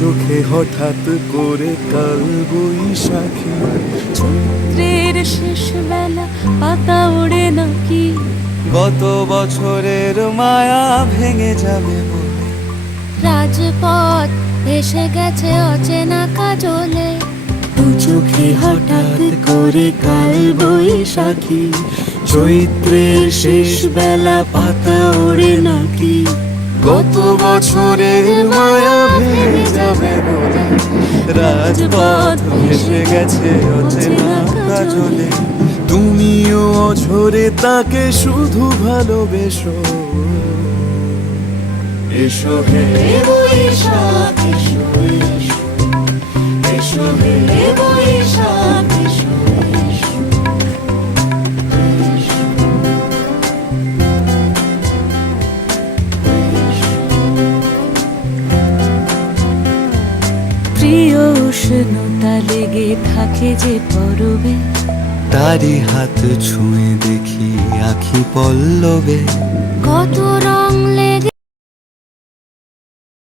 চোখে হঠাৎ করে কাল বৈশাখী, চৈত্রের শেষ বেলা পাতা ওড়ে নাকি, গত বছরের মায়া ভেঙে যাবে বলে। রাজপথ ভেসে গেছে অচেনা কাজলে, দু চোখে হঠাৎ করে কাল বৈশাখী, চৈত্রের শেষ বেলা পাতা ওড়ে নাকি, গত বছরের মায়া ভেঙে যাবে বলে। রাজপথ ভেসে গেছে অচেনা কাজলে, তুমিও অঝরে তাকে শুধু ভালোবেসো। এসো হে বৈশাখ এসো, এসো এসো হে বৈশাখ এসো, এসো। প্রিয় উষ্ণতা লেগে থাকে যে পরবে, তারি হাত ছুঁয়ে দেখি আখি পল্লবে। কত